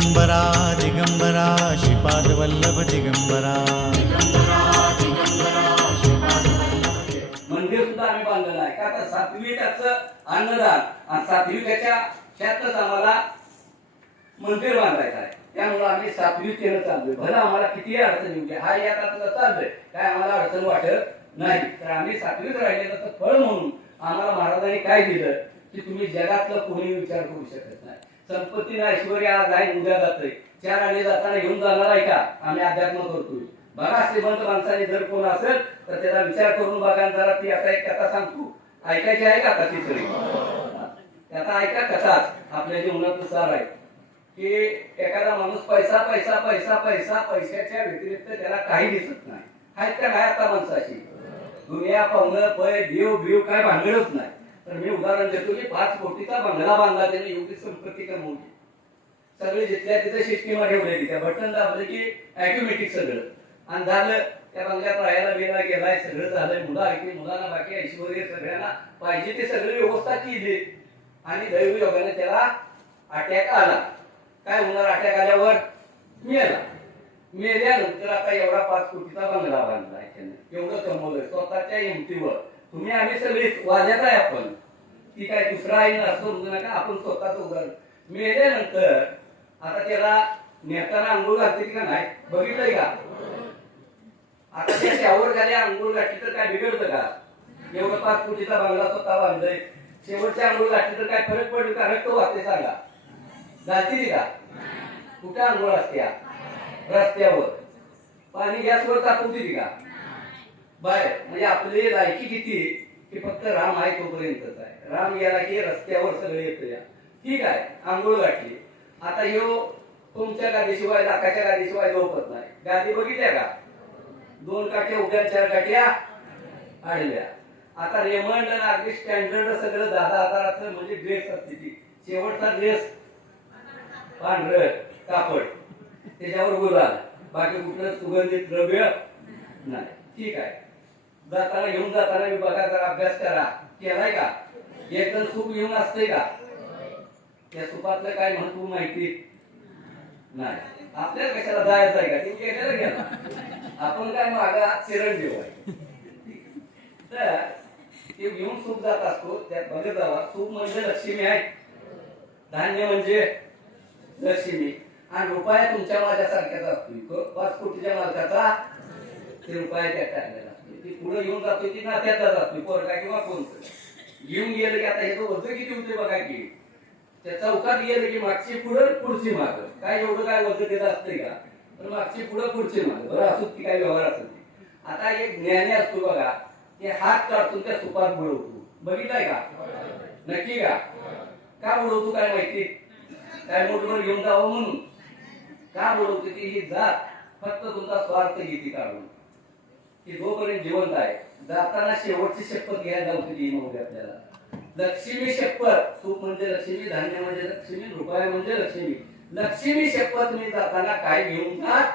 दिगंबरा दिगंबरा श्रीपादवल्लभ दिगंबरा. मंदिर सुद्धा आम्ही बांधलेलं आहे. का तर सात्विकाचं अन्नदान आणि सात्विकाच्या ह्यातच आम्हाला मंदिर बांधायचं आहे. त्यामुळे आम्ही सात्विकतेनं चाललोय. भलं आम्हाला किती अडचण येऊ द्या. हा या आता चाललोय. काय आम्हाला अडचण वाटत नाही. तर आम्ही सात्विक राहिले तर फळ म्हणून आम्हाला महाराजांनी काय दिलं की तुम्ही जगातलं कोणी विचार करू शकत नाही. संपत्ती ऐश्वर्य आज आहे उद्या जातोय. चार आणि जाताना घेऊन जाणार आहे का? आम्ही अध्यात्म करतोय. बघा श्रीमंत माणसाने जर कोण असेल तर त्याचा विचार करून बघा जरा ती आता एक कथा सांगतो. ऐकायची आहे का कथी तरी? त्याचा ऐका कथाच? आपल्या जीवनात सार आहे. की एखादा माणूस पैसा पैसा पैसा पैसा पैशाच्या व्यतिरिक्त त्याला काही दिसत नाही. आहेत का काय आता माणसाची. दुनिया पाहुणं पै देव बिव काय भांडणच नाही. तर मी उदाहरण देतो की पाच कोटीचा बंगला बांधला त्याने योग्य संपत्ती कमवली. सगळे जिथल्या तिथे सिस्टीम ठेवलेली त्या बटन दाबलं की ऍटोमॅटिक सगळं. आणि झालं त्या बंगल्यात राहायला वेळा गेलाय सगळं झालंय मुलं ऐकली मुलांना बाकी ऐश्वर्य सगळ्यांना पाहिजे ते सगळी व्यवस्था केली. आणि दैव योगाने त्याला अटॅक आला. काय होणार अटॅक आल्यावर? मेला. मेल्यानंतर आता एवढा पाच कोटीचा बंगला बांधला त्याने. एवढं कमवलंय. स्वतःच्या हिमतीवर. तुम्ही आम्ही सगळी वाजत आहे आपण. ती काय दुसरा आहे ना असं म्हणू नका आपण स्वतःच उदाहरण. मेल्यानंतर आता त्याला नेताना आंघोळ घालते की का नाही? बघितलंय का? आता त्या शावर खाली आंघोळ घातली तर काय बिघडतं का? एवढं पाच कोटीचा बंगला स्वतः बांधलाय. शेवटच्या आंघोळ घातली तर काय फरक पडेल का? रक्त वाहते सांगा. घालती का? कुठे आंघोळ असत्या रस्त्यावर. पाणी गॅसवर टाकून दिली का? बाय म्हणजे आपली लायकी किती की फक्त राम आहे तोपर्यंतच. राम गेला की रस्त्यावर सगळे येतो या ठीक आहे आंघोळ गाठली आता ह्यो तुमच्या गादीशिवाय लाखाच्या गादीशिवाय झोपत नाही. गादी बघितल्या का? दोन काठ्या उभ्या चार काठ्या आडव्या आता रेमंड अगदी स्टँडर्ड सगळं दहा दहा हजाराचं म्हणजे ड्रेस असते ती. शेवटचा ड्रेस पांढर कापड. त्याच्यावर गुलाल. बाकी कुठलं सुगंधित द्रव्य नाही. ठीक आहे. जाताना घेऊन जाताना विभागाचा अभ्यास करा. केलाय का? एकदम सुख घेऊन असते का? त्या सुपातलं काय महत्त्व माहिती? नाही. आपल्याला कशाला जायचं आहे का? ते कशाला घ्या. आपण काय मागा चिरंजीव आहे. तर ते घेऊन सुख जात असतो. त्यात बघत जावा सूप म्हणजे लक्ष्मी आहे. धान्य म्हणजे लक्ष्मी. आणि रुपया तुमच्या माझ्यासारख्याच असतो. तो पाच कोटीच्या मालकाचा ते रुपया त्यात टाकलेला असतो. ती पुढे घेऊन जातो ती नात्याचा जातो पोरका किंवा कोणतं येऊन गेलं की आता हे तो वजन किती होते बघा की त्या चौकात गेलं की मागची पुढं पुढची माग. काय एवढं काय वजन देत असतंय का? तर मागची पुढं पुढची माग. बरं असो की काय व्यवहार असत आता एक ज्ञानी असतो बघा ते हात काढतो त्या सुपात बुडवतो. बघितलाय का? नक्की का? का बुडवतो काय माहिती? काय मोठवर घेऊन जावं म्हणून? का बुडवते ती? ही जात फक्त तुमचा स्वार्थ घेते काढून. की जोपर्यंत जिवंत आहे जाताना शेवटची शपथ घ्यायला जाऊ ती मग आपल्याला. लक्ष्मी शपथ सुख म्हणजे लक्ष्मी धान्य म्हणजे लक्ष्मी रुपया म्हणजे लक्ष्मी. लक्ष्मी शपथ मी जाताना काय घेऊन जात?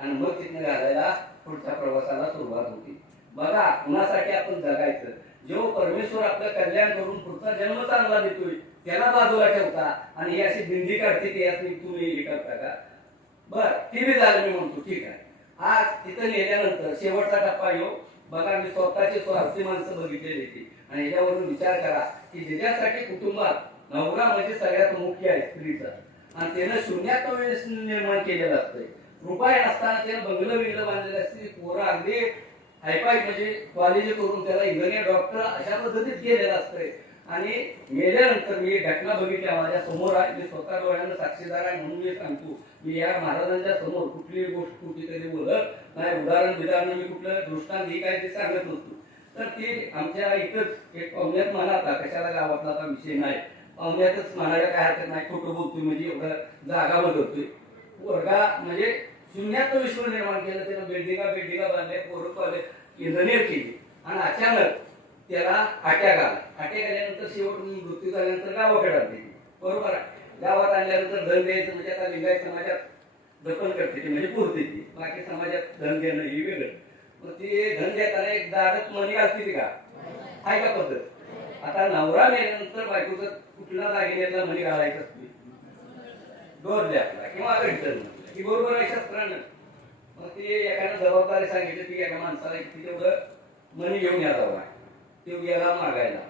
आणि मग तिथनं घालायला पुढच्या प्रवासाला सुरुवात होती. बघा कुणासाठी आपण जगायचं? जो परमेश्वर आपलं कल्याण करून पुढचा जन्म चांगला देतोय त्याला बाजूला ठेवता आणि ही अशी दिंडी काढते ती यात तुम्ही हे करता का? बर ती बी झालं मी म्हणतो ठीक आहे. आज तिथं नेल्यानंतर शेवटचा टप्पा येऊ बघा मी स्वतःची स्वार्थी माणसं बघितलेली होती आणि याच्यावरून विचार करा की ज्याच्यासाठी कुटुंबात नवरा म्हणजे सगळ्यात मुख्य आहे स्त्रीचा. आणि त्यानं शून्यात वेळेस निर्माण केलेलं असतंय. रुपये नसताना त्यानं बंगलं बिंगलं बांधलेलं असते. पोरं अगदी हायफाय म्हणजे कॉलेज करून त्याला इंजिनियर डॉक्टर अशा पद्धतीत गेलेलं असतंय. आणि गेल्यानंतर मी घटना बघितल्या माझ्यासमोर आहे. मी स्वतः डोळ्यानं साक्षीदार आहे म्हणून मी सांगतो. मी या महाराजांच्या समोर कुठलीही गोष्ट कुठली तरी उदाहरण मी कुठलं दृष्टांत हे काय ते सांगत नसतो तर ते आमच्या इथंच एक पाहुण्यात म्हणा आता कशाला गावातला आता विषय नाही. पाहुण्यातच म्हणायला काय हरकत नाही खोटं बोलतोय म्हणजे एवढं जागा बदलतोय. वर्गा म्हणजे शून्यात विश्व निर्माण केलं त्यानं बिल्डिंगा बिल्डिंगा बांधले पोरं पाहिले इंजिनियर केली. आणि अचानक त्याला अटॅक आला अटॅक आल्यानंतर शेवट मृत्यू झाल्यानंतर गावाकडे आणते बरोबर आहे. गावात आणल्यानंतर धन द्यायचं म्हणजे आता लिंगायत समाजात दफन करते ती म्हणजे पुरते ती. बाकी समाजात धन देणं हे वेगळं. मग ते धन देताना एक दाडत मनी घालते ती का? आहे का पद्धत? आता नवरा मेल्यानंतर बायकोचं कुठला दागिन्यातला मनी घालायचं असते? दोर द्यापला किंवा घंटन की बरोबर आहे शास्त्रानं. मग ते एखाद्या जबाबदारी सांगितली की एका माणसाला की तेवढं मनी घेऊन या हवा ते गेला मागायला.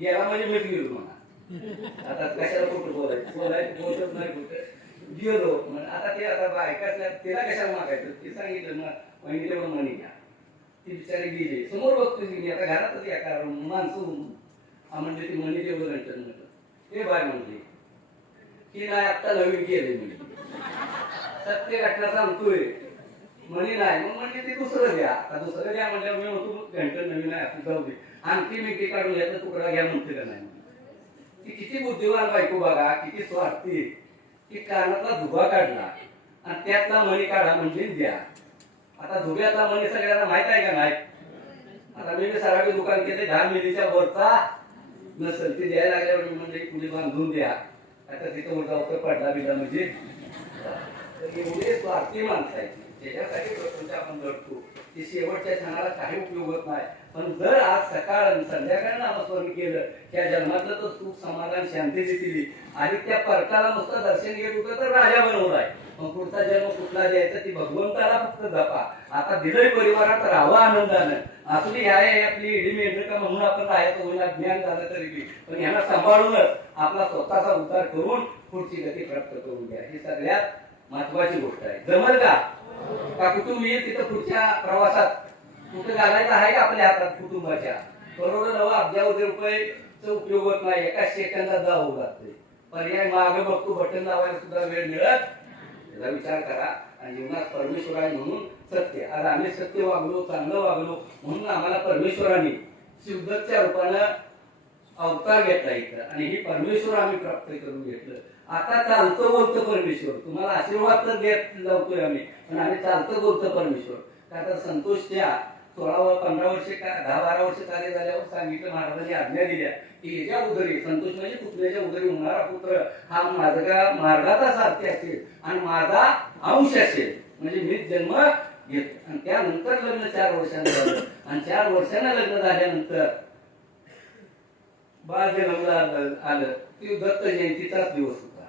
गेला म्हणजे मीच गेलो म्हणा. आता कशाला कुठं बोलायचं? बोलायचं बोलत नाही कुठं. गेलो म्हण आता ते आता बायकाच त्याला कशाला मागायचं? ते सांगितलं मग वहिनी पण म्हणी घ्या ती बिचारी गेली. समोर बघतो मी. आता घरातच या कारण माणसं म्हणजे ती म्हणी देव घंटन म्हटलं ते बाय म्हणली की नाही आत्ता नवीन गेले मी सत्य घटना सांगतोय. म्हणे नाही. मग म्हणजे ते दुसरं द्या. आता दुसरं द्या म्हणल्यावर मी म्हणतो घंटन नवीन आहे आपण जाऊ दे. आणखी मी ते काढून घ्यायचं तुकडा घ्या म्हणते का नाही? ती किती बुद्धिवान बायको बघा किती स्वार्थी की कानातला धुगा काढला आणि त्यातला मणी काढा म्हणजे द्या. आता धुब्यातला मणी सगळ्यांना माहीत आहे का नाही? आता मी सरावी दुकान केले दहा मिलीच्या वरचा. नसेल ते द्यायला लागल्यावर मी म्हणजे कुणी बांधून द्या. आता तिथं मोठा अवसर पडला बिला म्हणजे. तर एवढे स्वार्थी माणसं आहेत. त्याच्यासाठी प्रपंच आपण लढतो. की शेवटच्या क्षणाला काही उपयोग होत नाही. पण जर आज सकाळ संध्याकाळ नामस्मरण केलं त्या जन्मातलं तर सुख समाधान शांती दिली आणि त्या परकाला नुसतं दर्शन घेत होतं तर राजा बनवलाय मग पुढचा जन्म कुठला द्यायचा ती भगवंताला फक्त जपा. आता दिलंय परिवारात राहावं आनंदानं. असली आहे आपली इडी मिळणं का म्हणून आपण राहायचं होईल ज्ञान झालं तरी बी. पण ह्यांना सांभाळूनच आपला स्वतःचा उद्धार करून पुढची गती प्राप्त करून द्या ही सगळ्यात महत्वाची गोष्ट आहे. जमल का? का कुटुंब येईल तिथं पुढच्या प्रवासात कुठं घालायचं आहे का आपल्या हातात कुटुंबाच्या? करोडो नवा अब्जावधी रुपयेचा उपयोग होत नाही. एका सेकंदात जाऊ लागते. पर्याय मागे बघतो बटन लावायला सुद्धा वेळ मिळत याचा विचार करा. आणि जीवनात परमेश्वर आहे म्हणून सत्य. आज आम्ही सत्य वागलो चांगलं वागलो म्हणून आम्हाला परमेश्वराने शिवदत्तच्या रूपानं अवतार घेतला इथं. आणि ही परमेश्वर आम्ही प्राप्त करून घेतलं. आता चालतं बोलतं परमेश्वर. तुम्हाला आशीर्वाद तर देत लावतोय आम्ही पण आम्ही चालतं बोलतं परमेश्वर. का तर संतोषच्या सोळा पंधरा वर्षे दहा बारा वर्ष कार्य झाल्यावर सांगितलं महाराजांनी आज्ञा दिल्या की याच्या उदरी संतोष म्हणजे पुतण्याच्या उदरी होणारा पुत्र हा माझा मार्गाचा सारथी असेल आणि माझा अंश असेल. म्हणजे मी जन्म घेतो आणि त्यानंतर लग्न चार वर्षांना झालं. आणि चार वर्षांना लग्न झाल्यानंतर बाळ जन्मला आलं आलं. ते दत्त जयंतीचाच दिवस होता.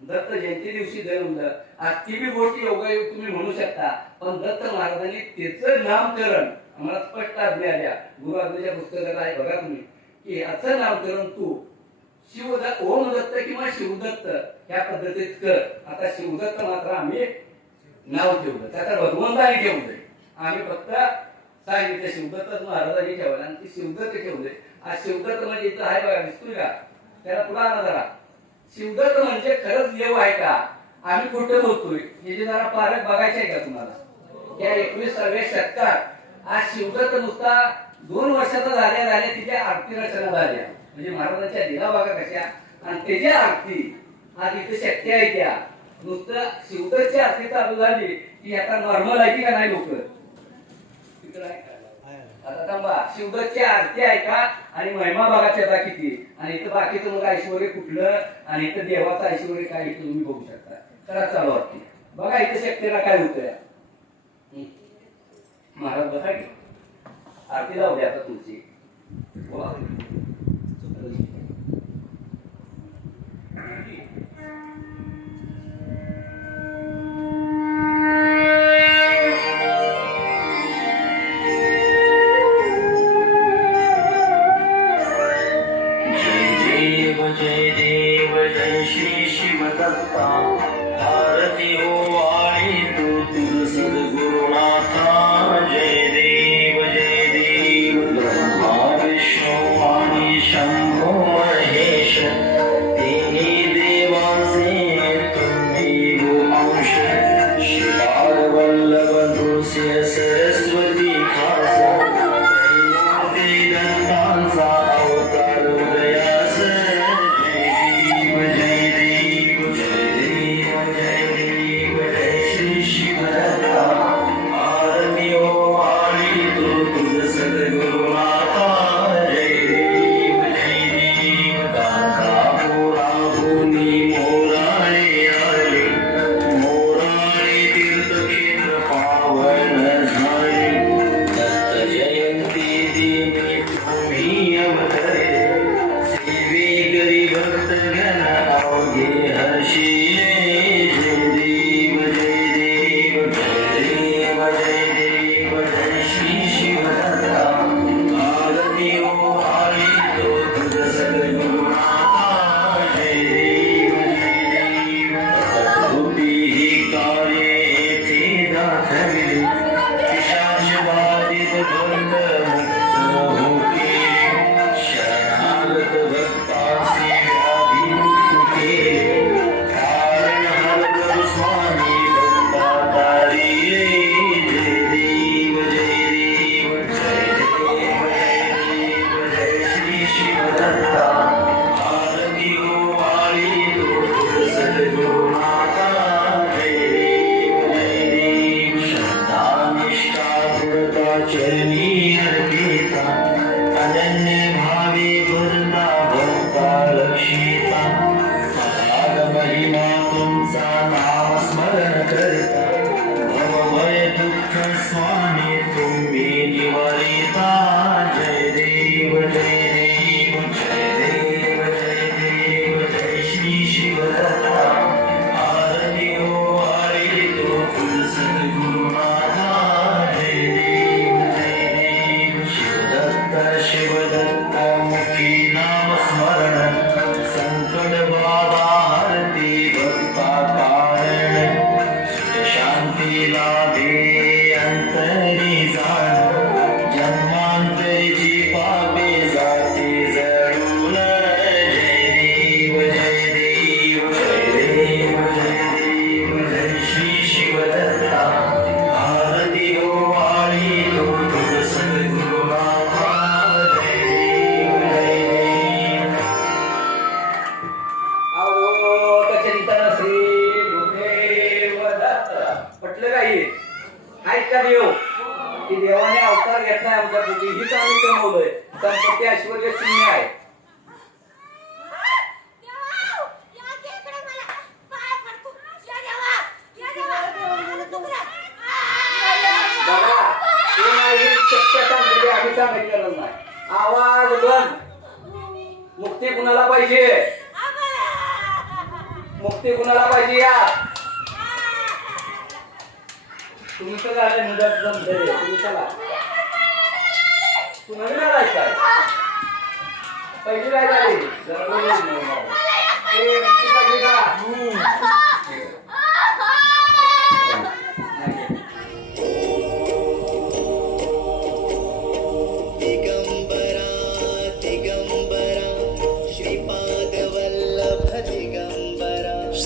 दत्त जयंती दिवशी जन्मलं आज ती बी गोष्ट योगायोग तुम्ही म्हणू शकता पण दत्त महाराजांनी त्याचं नामकरण आम्हाला स्पष्ट आज्ञा आल्या गुरु पुस्तकाला आहे बघा तुम्ही की याचं नामकरण तू शिवदत्त ओम दत्त किंवा शिवदत्त ह्या पद्धतीत कर. आता शिवदत्त मात्र आम्ही नाव ठेवलं. त्याचा भगवंताने ठेवलंय. आम्ही फक्त सांगितलं शिवदत्त महाराजांनी ठेवलं आणि ते शिवदत्त ठेवले आज शिवदत्त म्हणजे इथं आहे बघा दिसतोय का? त्याला पुढे आणा जरा. शिवदत्त म्हणजे खरंच देव आहे का? आम्ही कुठं बोलतोय? हे जे जरा पारख बघायचे आहे का तुम्हाला? या एकविसाव्या शतकात आज शिवदत्त नुसता दोन वर्षाचा झाल्या झाल्या तिच्या आरती रचना झाल्या. म्हणजे महाराजांच्या लिला बघा कशा? आणि त्याच्या आरती आज इथे शक्य आहे त्या. नुसतं शिवदत्तची आरती चालू झाली की आता नॉर्मल आहे की का नाही लोक? आता थांबा. शिवदत्तची आरती ऐका आणि महिमा बघा त्याचा किती आणि इथं बाकीचं मग ऐश्वर कुठलं? आणि इथं देवाचं ऐश्वर काय इथं तुम्ही बघू शकता. करा चालू आरती. बघा इथं शक्तीला काय होतंय हं. महाराज बघा की. आरती लावली आता तुमची. देवदे शिवदत्त शिवदत्त मुखी नाम नाही सत्य आम्ही सांगायची गरज नाही. आवाज बंद. मुक्ती कुणाला पाहिजे? मुक्ती कुणाला पाहिजे या तुमचं झालं मुदत जमतंय तुमच्याला कुणाला काय पहिली काय झाली.